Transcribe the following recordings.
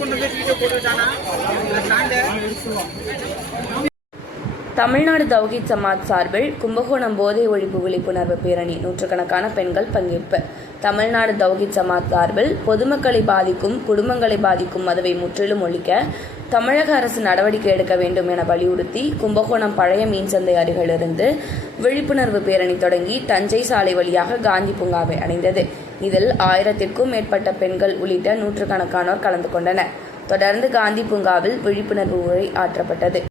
கொண்டு வந்து video போட்டுட்டானா stand Tamil Nadu தௌஹீத் சமாஜ் சார்பில் கும்பகோணம் போதை ஒழிப்பு விழிப்புணர்வு பேரணி நூற்றுக்கணக்கான பெண்கள் பங்கேற்பு. தமிழ்நாடு தௌஹீத் சமாஜ் சார்பில் பொதுமக்களை பாதிக்கும் குடும்பங்களை பாதிக்கும் மதுவை முற்றிலும் ஒழிக்க தமிழக அரசு நடவடிக்கை எடுக்க வேண்டும் என வலியுறுத்தி கும்பகோணம் பழைய மீன்சந்தை அருகிலிருந்து விழிப்புணர்வு பேரணி தொடங்கி தஞ்சை சாலை வழியாக காந்தி பூங்காவை அடைந்தது இதில் ஆயிரத்திற்கும் மேற்பட்ட பெண்கள் உள்ளிட்ட நூற்றுக்கணக்கானோர் கலந்து கொண்டனர். தொடர்ந்து காந்தி பூங்காவில் விழிப்புணர்வு உரை ஆற்றப்பட்டது.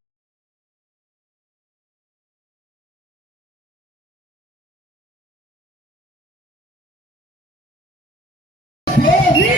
போதை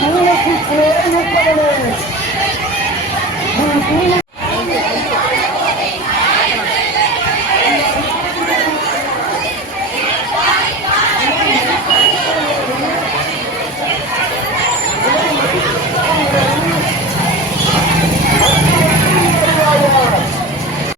தமிழகத்திற்கு